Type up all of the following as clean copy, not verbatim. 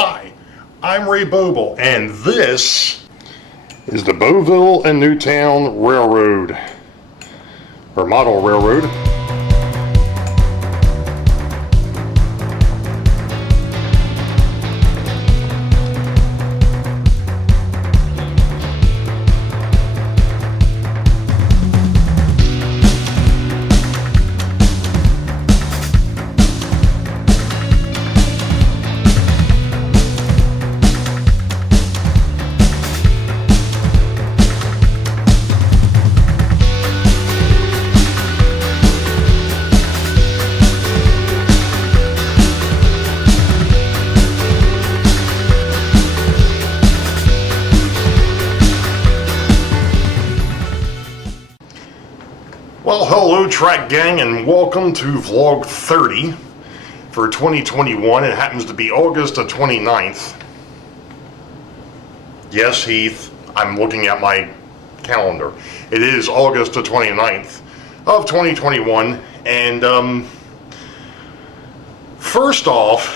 Hi, I'm Ray Boeville, and this is the Boeville and Newtown Railroad, or model railroad. Well, hello track gang, and welcome to vlog 30 for 2021. It happens to be August the 29th. Yes, Heath, I'm looking at my calendar. It is August the 29th of 2021, and first off,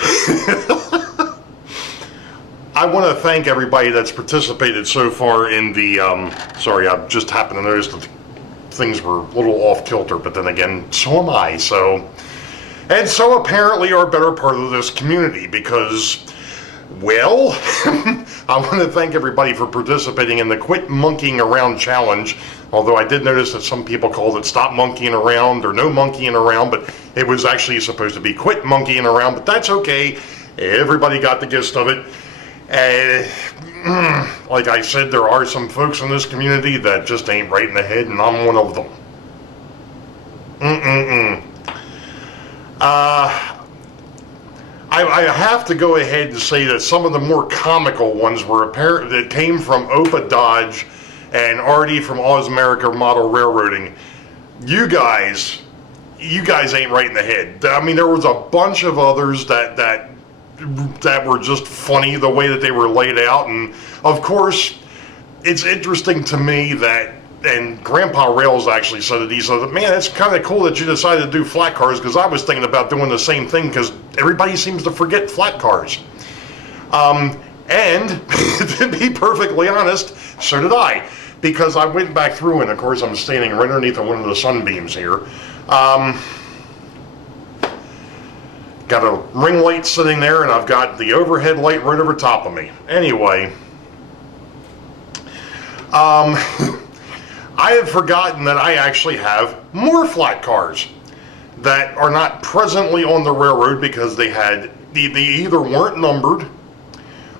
I want to thank everybody that's participated so far in the, sorry, I just happened to notice that things were a little off kilter, but then again, so am I. So apparently are better part of this community because, well, I want to thank everybody for participating in the Quit Monkeying Around Challenge. Although I did notice that some people called it Stop Monkeying Around or No Monkeying Around, but it was actually supposed to be Quit Monkeying Around, but that's okay. Everybody got the gist of it. Like I said, there are some folks in this community that just ain't right in the head, and I'm one of them. I have to go ahead and say that some of the more comical ones were apparent that came from Opa Dodge and Artie from Oz America Model Railroading. You guys ain't right in the head. I mean, there was a bunch of others that were just funny the way that they were laid out, and of course it's interesting to me that, and Grandpa Rails actually said it, he said, man, it's kind of cool that you decided to do flat cars, because I was thinking about doing the same thing because everybody seems to forget flat cars. And to be perfectly honest, so did I, because I went back through, and of course I'm standing right underneath one of the sunbeams here. Got a ring light sitting there, and I've got the overhead light right over top of me. Anyway, I had forgotten that I actually have more flat cars that are not presently on the railroad because they either weren't numbered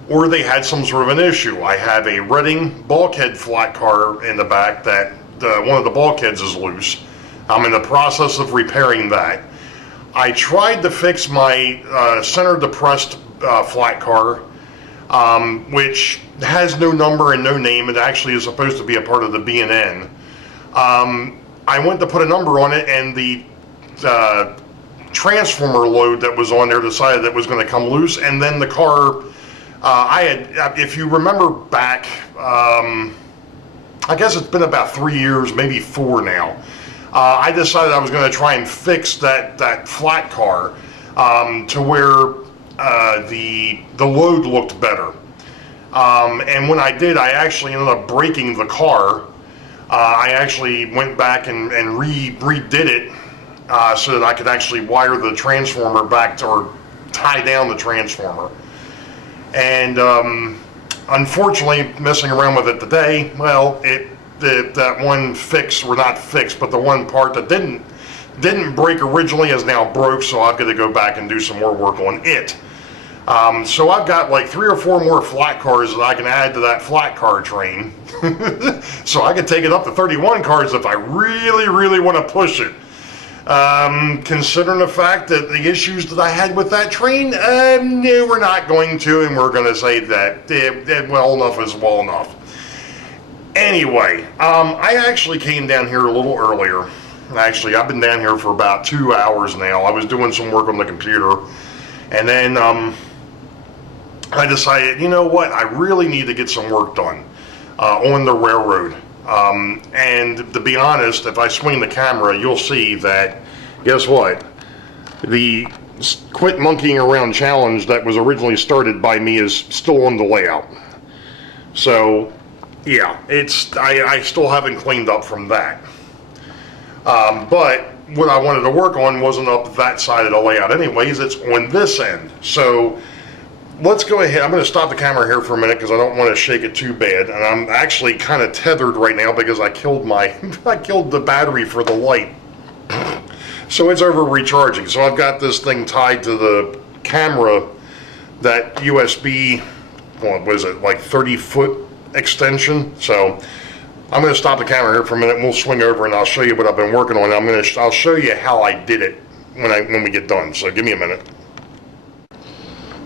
or they had some sort of an issue. I have a Reading bulkhead flat car in the back that one of the bulkheads is loose. I'm in the process of repairing that. I tried to fix my center depressed flat car, which has no number and no name. It actually is supposed to be a part of the B&N. I went to put a number on it, and the transformer load that was on there decided that it was going to come loose, and then the car, if you remember back, I guess it's been about 3 years, maybe 4 now. I decided I was going to try and fix that flat car to where the load looked better. And when I did, I actually ended up breaking the car. I actually went back and redid it so that I could actually wire the transformer back or tie down the transformer. And unfortunately, messing around with it today, well, that one fix, or not fixed, but the one part that didn't break originally is now broke, so I've got to go back and do some more work on it. So I've got like 3 or 4 more flat cars that I can add to that flat car train. So I can take it up to 31 cars if I really, really want to push it. Considering the fact that the issues that I had with that train, no, we're not going to, and we're going to say that well enough is well enough. Anyway, I actually came down here a little earlier. Actually, I've been down here for about 2 hours now. I was doing some work on the computer, and then I decided, you know what, I really need to get some work done on the railroad. And to be honest, if I swing the camera, you'll see that, guess what? The quit monkeying around challenge that was originally started by me is still on the layout. So yeah, I still haven't cleaned up from that. But what I wanted to work on wasn't up that side of the layout anyways, it's on this end. So let's go ahead. I'm going to stop the camera here for a minute because I don't want to shake it too bad. And I'm actually kind of tethered right now because I killed the battery for the light. So it's over recharging. So I've got this thing tied to the camera, that USB, what was it, like 30-foot extension. So I'm going to stop the camera here for a minute and we'll swing over and I'll show you what I've been working on. I'll show you how I did it when we get done. So give me a minute.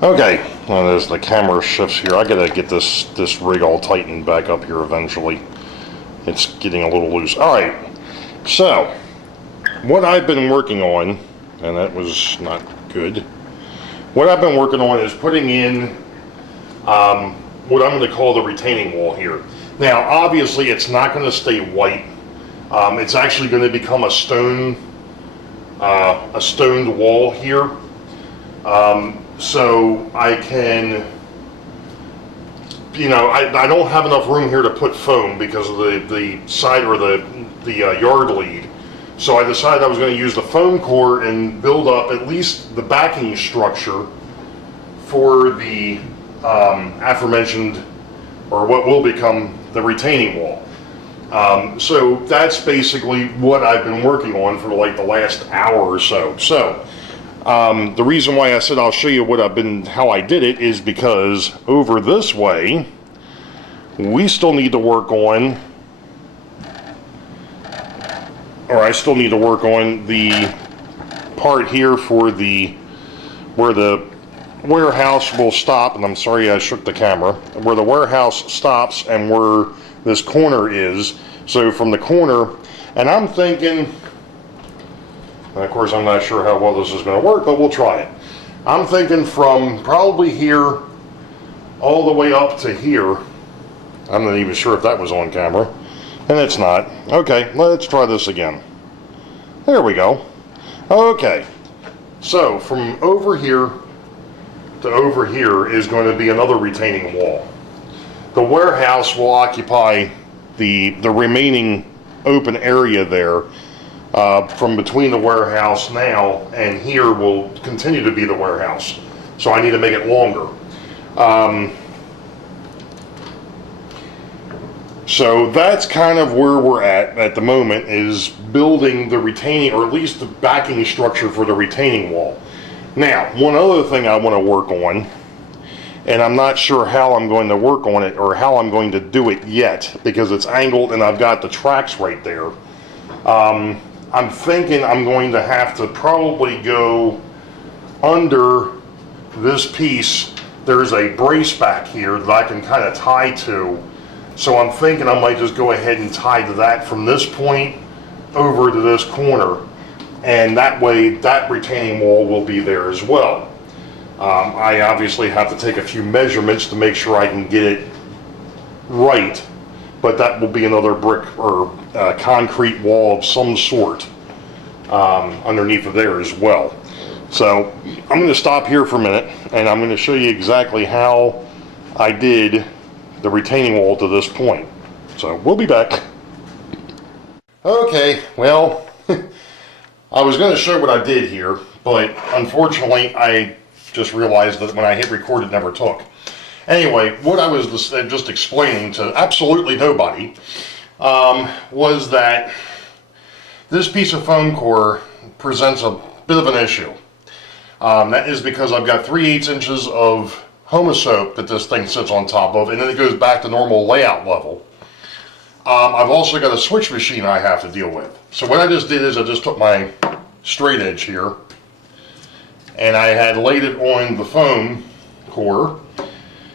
Okay, well, as the camera shifts here, I gotta get this rig all tightened back up here eventually. It's getting a little loose. All right, so what I've been working on, and that was not good. What I've been working on is putting in what I'm going to call the retaining wall here. Now, obviously, it's not going to stay white. It's actually going to become a stoned wall here. So I can, I don't have enough room here to put foam because of the side or the yard lead. So I decided I was going to use the foam core and build up at least the backing structure for the aforementioned, or what will become the retaining wall. So that's basically what I've been working on for like the last hour or so. So the reason why I said I'll show you how I did it is because over this way, we still need to work on, or I still need to work on the part here for where the warehouse will stop, and I'm sorry I shook the camera, where the warehouse stops and where this corner is. So from the corner, and I'm thinking, and of course I'm not sure how well this is going to work, but we'll try it. I'm thinking from probably here all the way up to here. I'm not even sure if that was on camera, and it's not. Okay, let's try this again. There we go. Okay, so from over here to over here is going to be another retaining wall. The warehouse will occupy the remaining open area there. From between the warehouse now and here will continue to be the warehouse. So I need to make it longer. So that's kind of where we're at the moment, is building the retaining, or at least the backing structure for the retaining wall. Now, one other thing I want to work on, and I'm not sure how I'm going to work on it or how I'm going to do it yet because it's angled and I've got the tracks right there. I'm thinking I'm going to have to probably go under this piece. There's a brace back here that I can kind of tie to. So I'm thinking I might just go ahead and tie to that from this point over to this corner. And that way that retaining wall will be there as well. I obviously have to take a few measurements to make sure I can get it right. But that will be another brick or concrete wall of some sort underneath of there as well. So I'm going to stop here for a minute and I'm going to show you exactly how I did the retaining wall to this point. So we'll be back. Okay, well, I was going to show what I did here, but unfortunately I just realized that when I hit record it never took. Anyway, what I was just explaining to absolutely nobody was that this piece of foam core presents a bit of an issue. That is because I've got 3/8 inches of Homosoap that this thing sits on top of, and then it goes back to normal layout level. I've also got a switch machine I have to deal with. So what I just did is I just took my straight edge here, and I had laid it on the foam core,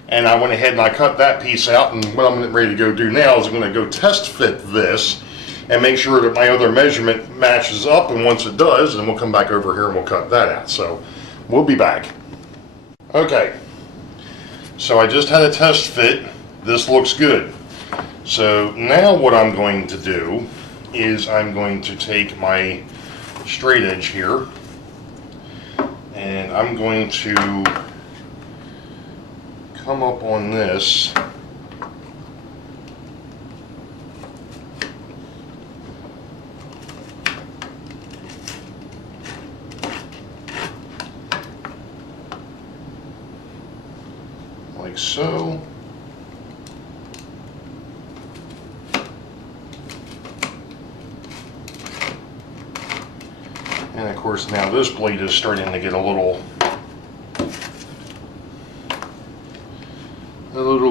and I went ahead and I cut that piece out, and what I'm getting ready to go do now is I'm going to go test fit this and make sure that my other measurement matches up, and once it does, then we'll come back over here and we'll cut that out. So we'll be back. Okay, so I just had a test fit. This looks good. So now what I'm going to do is I'm going to take my straight edge here And I'm going to come up on this. Like so. And of course now this blade is starting to get a little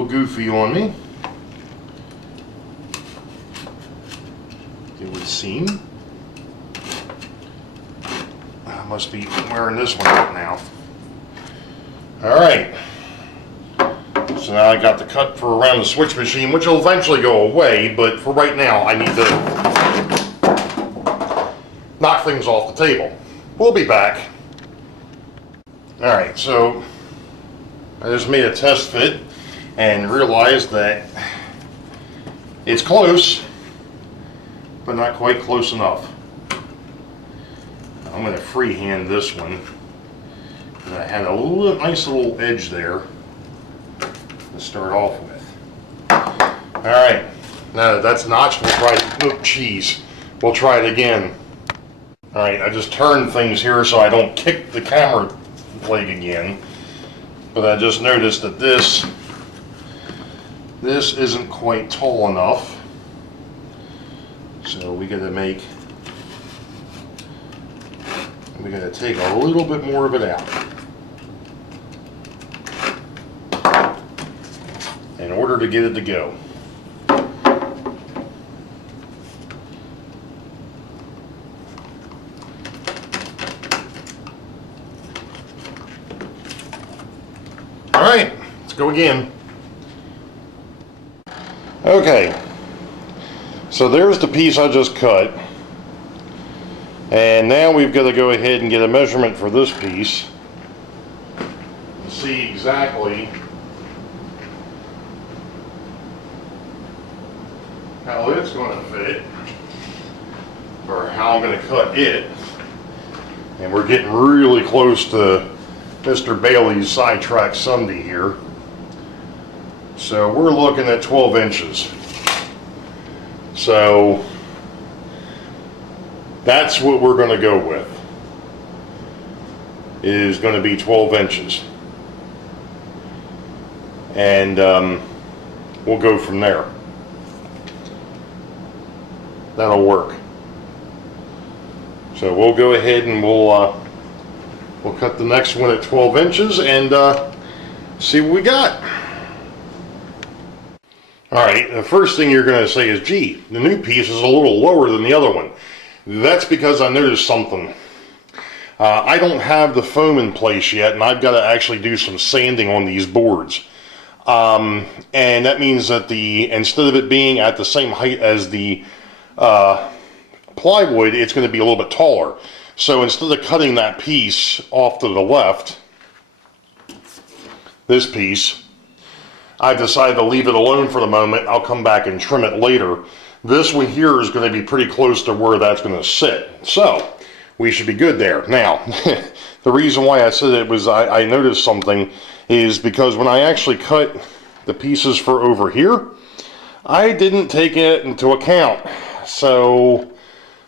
goofy on me, it would seem. I must be wearing this one out now. Alright. So now I got the cut for around the switch machine, which will eventually go away, but for right now I need to knock things off the table. We'll be back. Alright, so I just made a test fit and realized that it's close, but not quite close enough. I'm going to freehand this one. And I had a nice little edge there to start off with. Alright, now that that's notched, we'll try it. Oh, geez. We'll try it again. Alright, I just turned things here so I don't kick the camera leg again. But I just noticed that this isn't quite tall enough. So we gotta take a little bit more of it out in order to get it to go. All right, let's go again. Okay, so there's the piece I just cut. And now we've got to go ahead and get a measurement for this piece. See exactly how it's going to fit, or how I'm going to cut it. And we're getting really close to Mr. Bailey's sidetrack Sunday here. So we're looking at 12 inches. So that's what we're going to go with. It is going to be 12 inches. And we'll go from there. That'll work. So we'll go ahead and we'll cut the next one at 12 inches and see what we got. Alright, the first thing you're going to say is, gee, the new piece is a little lower than the other one. That's because I noticed something. I don't have the foam in place yet, and I've got to actually do some sanding on these boards. And that means that instead of it being at the same height as the plywood, it's going to be a little bit taller. So instead of cutting that piece off to the left, this piece, I've decided to leave it alone for the moment. I'll come back and trim it later. This one here is going to be pretty close to where that's going to sit. So we should be good there. Now, the reason why I said it was I noticed something is because when I actually cut the pieces for over here, I didn't take it into account. So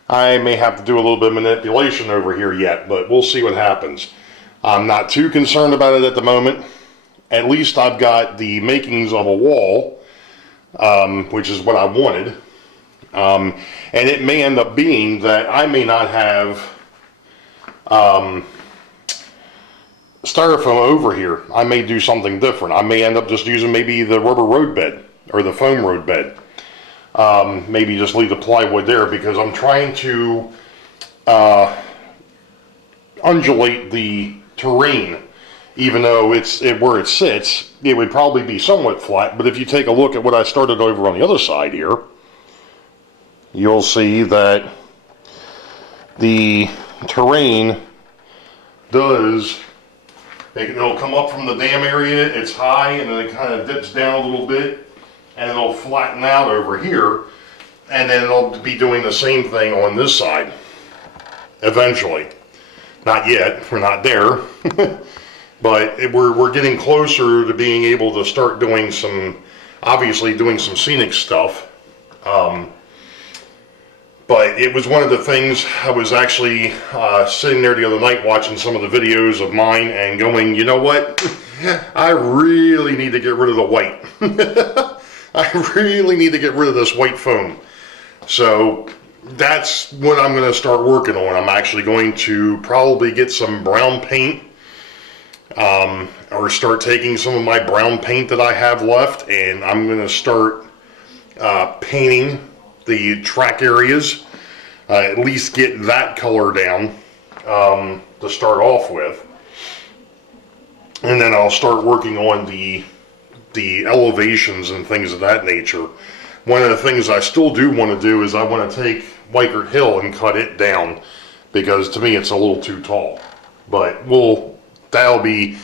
I may have to do a little bit of manipulation over here yet, but we'll see what happens. I'm not too concerned about it at the moment. At least I've got the makings of a wall, which is what I wanted. And it may end up being that I may not have styrofoam over here. I may do something different. I may end up just using maybe the rubber road bed or the foam road bed. Maybe just leave the plywood there because I'm trying to undulate the terrain. Even though where it sits, it would probably be somewhat flat. But if you take a look at what I started over on the other side here, you'll see that the terrain it'll come up from the dam area, it's high, and then it kind of dips down a little bit, and it'll flatten out over here, and then it'll be doing the same thing on this side, eventually. Not yet, we're not there. But we're getting closer to being able to start doing some, obviously doing some scenic stuff. But it was one of the things, I was actually sitting there the other night watching some of the videos of mine and going, you know what? I really need to get rid of the white. I really need to get rid of this white foam. So that's what I'm going to start working on. I'm actually going to probably get some brown paint, or start taking some of my brown paint that I have left, and I'm going to start painting the track areas, at least get that color down to start off with, and then I'll start working on the elevations and things of that nature. One of the things I still do want to do is I want to take Wykert Hill and cut it down, because to me it's a little too tall. But that'll be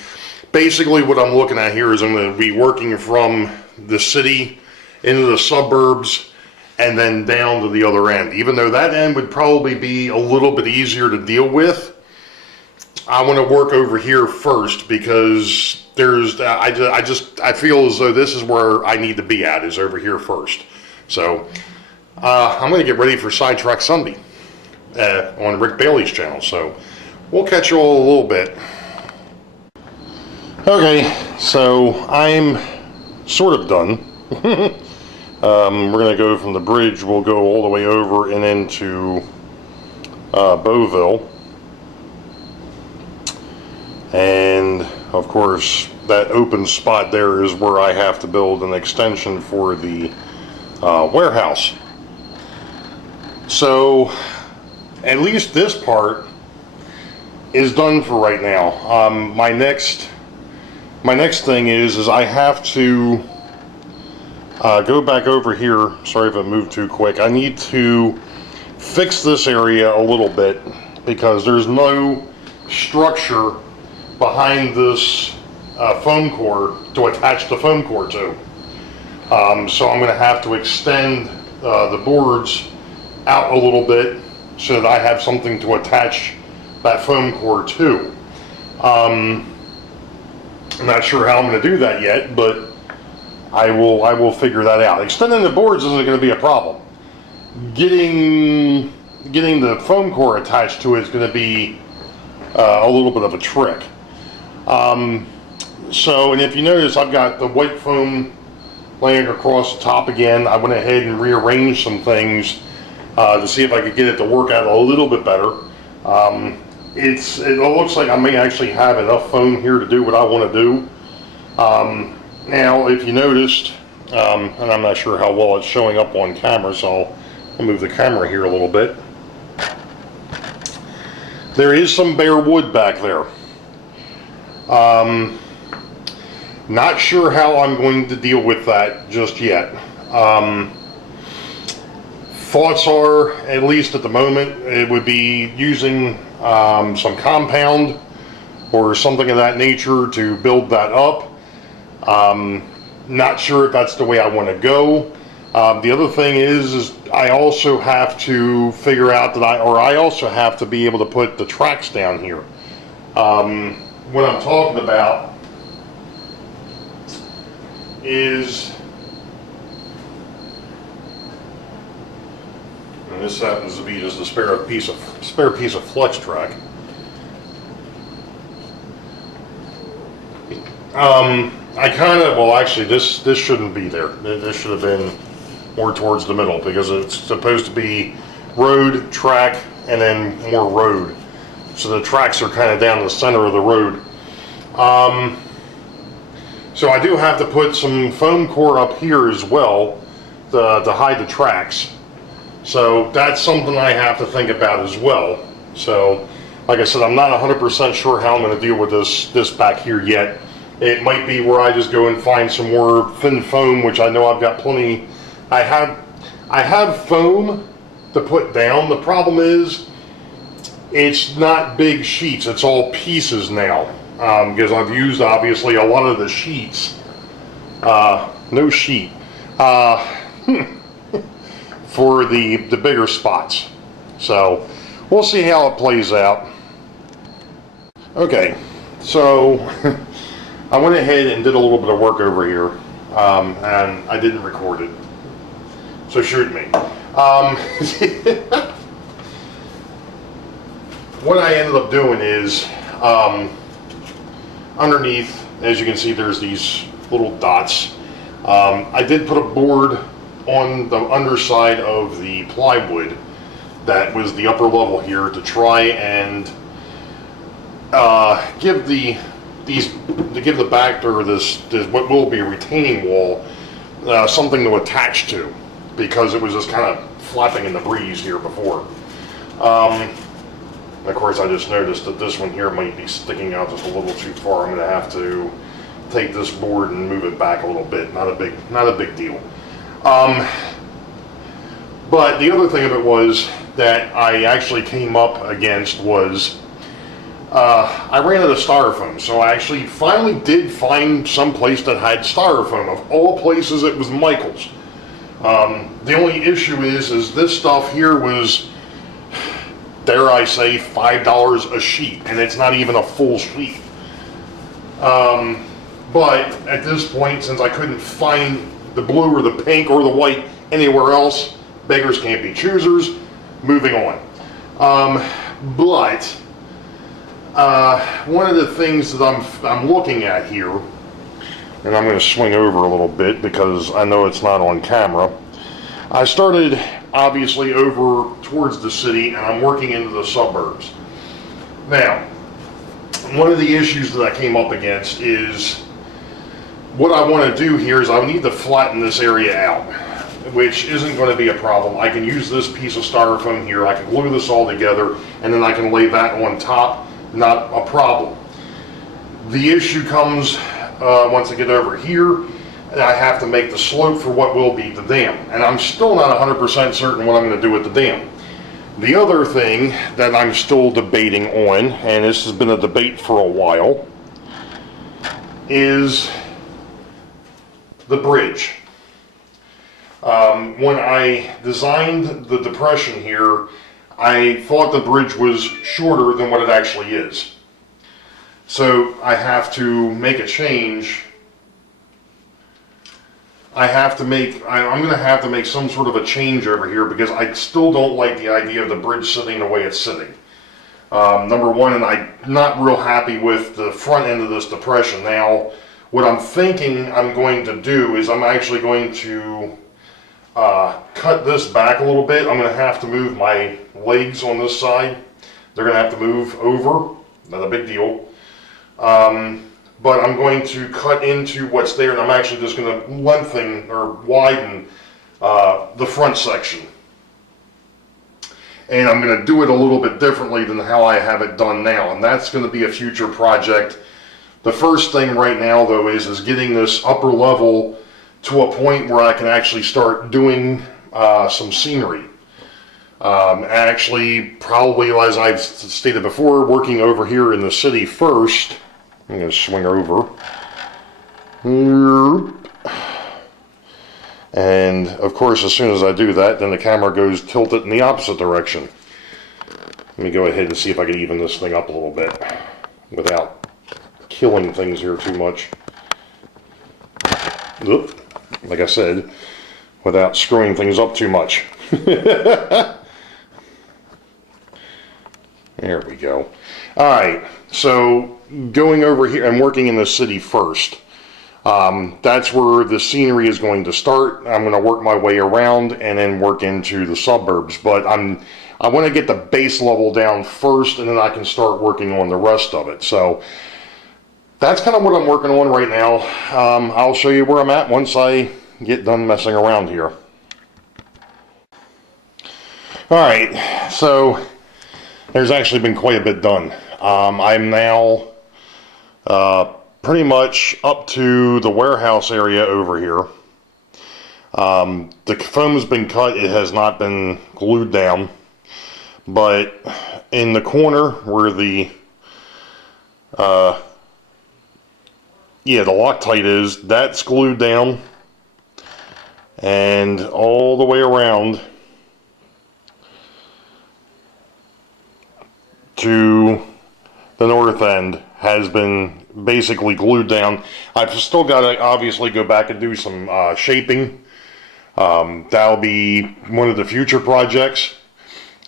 basically what I'm looking at here. Is I'm going to be working from the city into the suburbs and then down to the other end. Even though that end would probably be a little bit easier to deal with, I want to work over here first, because I feel as though this is where I need to be at, is over here first. So I'm going to get ready for Sidetrack Sunday on Rick Bailey's channel. So we'll catch you all a little bit. Okay, so I'm sort of done. We're going to go from the bridge, we'll go all the way over and into Boeville. And of course, that open spot there is where I have to build an extension for the warehouse. So at least this part is done for right now. My next thing is I have to go back over here. Sorry if I moved too quick. I need to fix this area a little bit, because there's no structure behind this foam core to attach the foam core to. So I'm going to have to extend the boards out a little bit so that I have something to attach that foam core to. I'm not sure how I'm going to do that yet, but I will figure that out. Extending the boards isn't going to be a problem. Getting the foam core attached to it is going to be a little bit of a trick. So, and if you notice, I've got the white foam laying across the top again. I went ahead and rearranged some things to see if I could get it to work out a little bit better. It looks like I may actually have enough foam here to do what I want to do. Now, if you noticed, and I'm not sure how well it's showing up on camera, so I'll move the camera here a little bit. There is some bare wood back there. Not sure how I'm going to deal with that just yet. Thoughts are, at least at the moment, it would be using some compound or something of that nature to build that up. Not sure if that's the way I want to go. The other thing is I also have to figure out that I also have to be able to put the tracks down here. What I'm talking about is, and this happens to be just a spare piece of flex track. I kind of, well actually this shouldn't be there. This should have been more towards the middle, because it's supposed to be road, track, and then more road. So the tracks are kind of down the center of the road. So I do have to put some foam core up here as well to hide the tracks. So that's something I have to think about as well. So like I said, I'm not 100% sure how I'm going to deal with this back here yet. It might be where I just go and find some more thin foam, which I know I've got plenty. I have foam to put down. The problem is it's not big sheets, it's all pieces now, because I've used obviously a lot of the sheets, no sheet, for the bigger spots. So we'll see how it plays out. Okay, so I went ahead and did a little bit of work over here, and I didn't record it, so shoot me. What I ended up doing is, underneath, as you can see, there's these little dots. I did put a board on the underside of the plywood that was the upper level here to try and give the back, or this what will be a retaining wall, something to attach to, because it was just kind of flapping in the breeze here before. Of course, I just noticed that this one here might be sticking out just a little too far. I'm going to have to take this board and move it back a little bit. Not a big deal. But the other thing of it was that I actually came up against was I ran out of styrofoam. So I actually finally did find some place that had styrofoam. Of all places, it was Michael's. The only issue is this stuff here was, dare I say, $5 a sheet, and it's not even a full sheet. But at this point, since I couldn't find the blue or the pink or the white anywhere else, beggars can't be choosers. Moving on. But one of the things that I'm looking at here, and I'm going to swing over a little bit because I know it's not on camera. I started obviously over towards the city, and I'm working into the suburbs. Now, one of the issues that I came up against is, what I want to do here is I need to flatten this area out, which isn't going to be a problem. I can use this piece of styrofoam here, I can glue this all together, and then I can lay that on top, not a problem. The issue comes once I get over here, I have to make the slope for what will be the dam, and I'm still not 100% certain what I'm going to do with the dam. The other thing that I'm still debating on, and this has been a debate for a while, is the bridge. When I designed the depression here, I thought the bridge was shorter than what it actually is. So I have to make a change. I'm going to have to make some sort of a change over here, because I still don't like the idea of the bridge sitting the way it's sitting. Number one, and I'm not real happy with the front end of this depression. Now, what I'm thinking I'm going to do is I'm actually going to cut this back a little bit. I'm going to have to move my legs on this side. They're going to have to move over. Not a big deal. But I'm going to cut into what's there, and I'm actually just going to lengthen or widen the front section. And I'm going to do it a little bit differently than how I have it done now, and that's going to be a future project. The first thing right now, though, is getting this upper level to a point where I can actually start doing some scenery. Actually, probably, as I've stated before, working over here in the city first. I'm going to swing over. And, of course, as soon as I do that, then the camera goes tilted in the opposite direction. Let me go ahead and see if I can even this thing up a little bit without killing things here too much. Oop. Like I said, without screwing things up too much. There we go. Alright, so going over here and working in the city first. That's where the scenery is going to start. I'm going to work my way around and then work into the suburbs. But I want to get the base level down first, and then I can start working on the rest of it. So that's kind of what I'm working on right now. I'll show you where I'm at once I get done messing around here. Alright, so there's actually been quite a bit done. I'm now pretty much up to the warehouse area over here. The foam has been cut, it has not been glued down, but in the corner where the Loctite is, that's glued down, and all the way around to the north end has been basically glued down. I've still got to obviously go back and do some shaping. That'll be one of the future projects.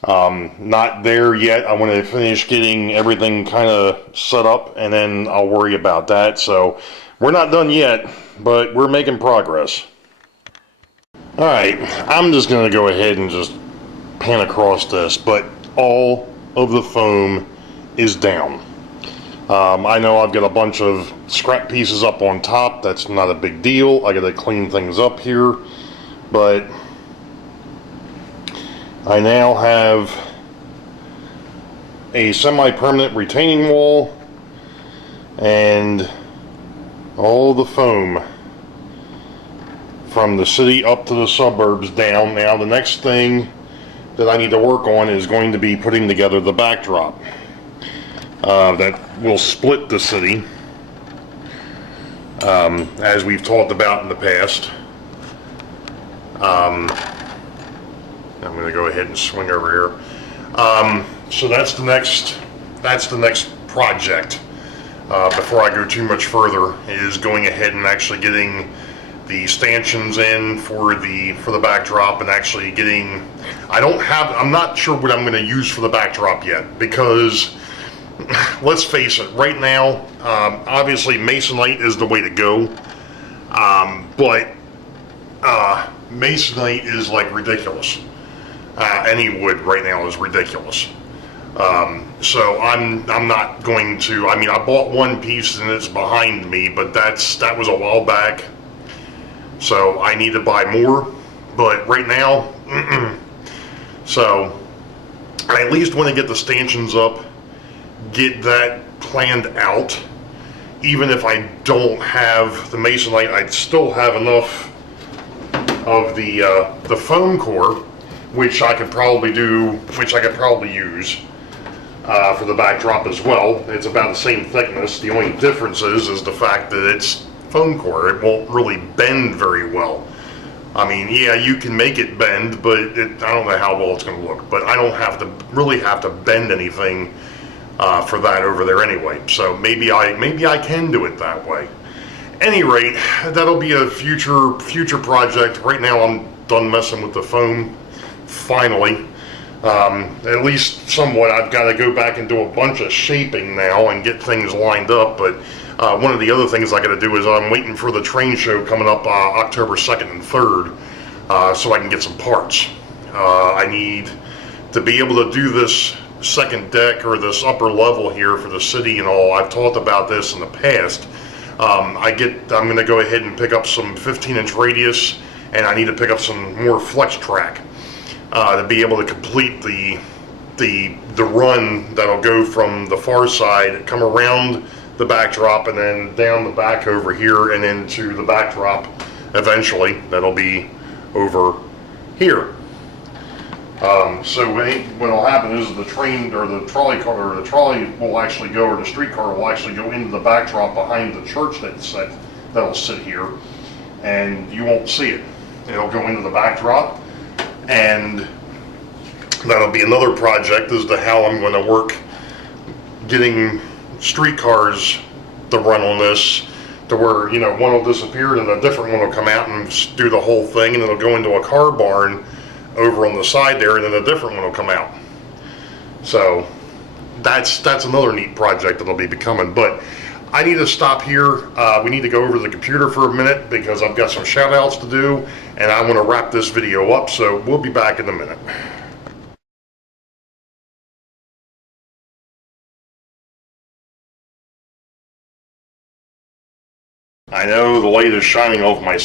Not there yet. I want to finish getting everything kind of set up, and then I'll worry about that. So we're not done yet, but we're making progress. Alright, I'm just going to go ahead and just pan across this, but all of the foam is down. I know I've got a bunch of scrap pieces up on top. That's not a big deal. I got to clean things up here, but I now have a semi-permanent retaining wall and all the foam from the city up to the suburbs down. Now the next thing that I need to work on is going to be putting together the backdrop that will split the city, as we've talked about in the past. I'm going to go ahead and swing over here. So that's the next project. Before I go too much further, is going ahead and actually getting the stanchions in for the backdrop, and actually getting. I'm not sure what I'm going to use for the backdrop yet, because let's face it, right now, obviously masonite is the way to go, but masonite is like ridiculous. Any wood right now is ridiculous. So I'm not going to. I mean, I bought one piece and it's behind me, but that was a while back. So I need to buy more, but right now, So I at least want to get the stanchions up, get that planned out. Even if I don't have the masonite, I'd still have enough of the foam core, which I could probably use for the backdrop as well. It's about the same thickness. The only difference is the fact that it's foam core. It won't really bend very well. I mean, yeah, you can make it bend, but I don't know how well it's going to look. But I don't really have to bend anything for that over there anyway. So maybe I can do it that way. Any rate, that'll be a future project. Right now, I'm done messing with the foam. Finally, at least somewhat. I've got to go back and do a bunch of shaping now and get things lined up. But one of the other things I got to do is I'm waiting for the train show coming up October 2nd and 3rd, so I can get some parts. I need to be able to do this second deck, or this upper level here for the city and all. I've talked about this in the past. I'm going to go ahead and pick up some 15-inch radius, and I need to pick up some more flex track to be able to complete the run that'll go from the far side, come around the backdrop, and then down the back over here and into the backdrop eventually. That'll be over here. So what'll happen is the train or the trolley car, or the trolley will actually go, or the streetcar will actually go into the backdrop behind the church that'll sit here, and you won't see it. It'll go into the backdrop, and that'll be another project as to how I'm going to work getting streetcars to run on this, to where, you know, one will disappear and a different one will come out and do the whole thing, and it'll go into a car barn over on the side there, and then a different one will come out. So that's another neat project that'll be becoming. But I need to stop here. We need to go over to the computer for a minute because I've got some shout outs to do, and I want to wrap this video up, so we'll be back in a minute. I know the light is shining off my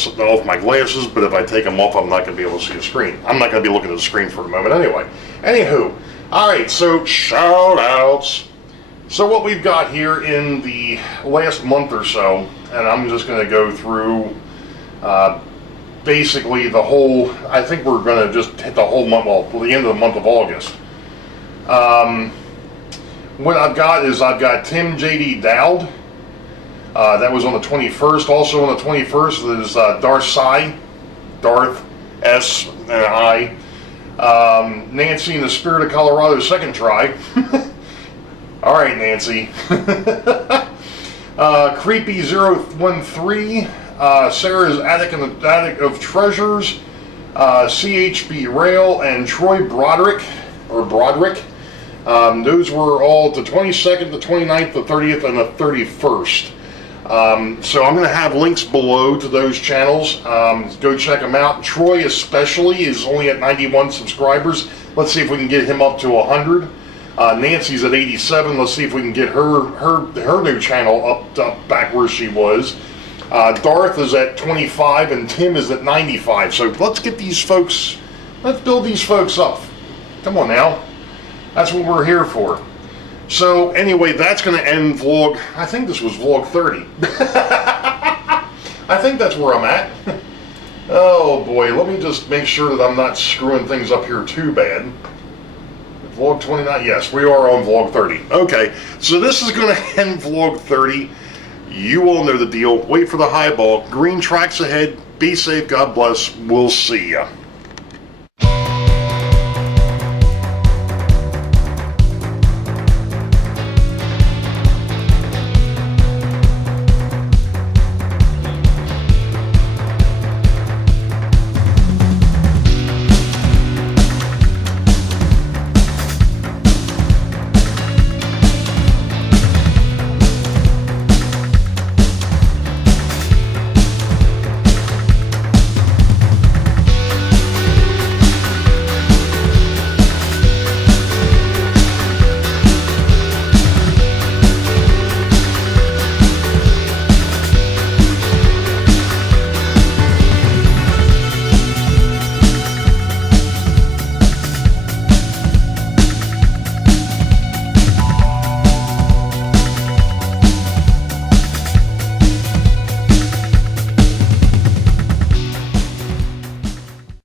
glasses, but if I take them off, I'm not going to be able to see the screen. I'm not going to be looking at the screen for a moment anyway. Anywho, alright, so shout outs. So what we've got here in the last month or so, and I'm just going to go through basically the whole, I think we're going to just hit the whole month, well, the end of the month of August. What I've got is I've got Tim J.D. Dowd. That was on the 21st. Also on the 21st is Darth S and I. Nancy in the Spirit of Colorado, second try. All right, Nancy. Creepy013, Sarah's Attic and the Attic of Treasures, CHB Rail, and Troy Broderick. Those were all the 22nd, the 29th, the 30th, and the 31st. So I'm going to have links below to those channels. Go check them out. Troy especially is only at 91 subscribers. Let's see if we can get him up to 100. Nancy's at 87. Let's see if we can get her new channel up back where she was. Darth is at 25 and Tim is at 95. So let's get these folks, let's build these folks up. Come on now. That's what we're here for. So anyway, that's going to end vlog. I think this was vlog 30. I think that's where I'm at. Oh boy, let me just make sure that I'm not screwing things up here too bad. Vlog 29, yes, we are on vlog 30. Okay, so this is going to end vlog 30. You all know the deal. Wait for the highball. Green tracks ahead. Be safe. God bless. We'll see ya.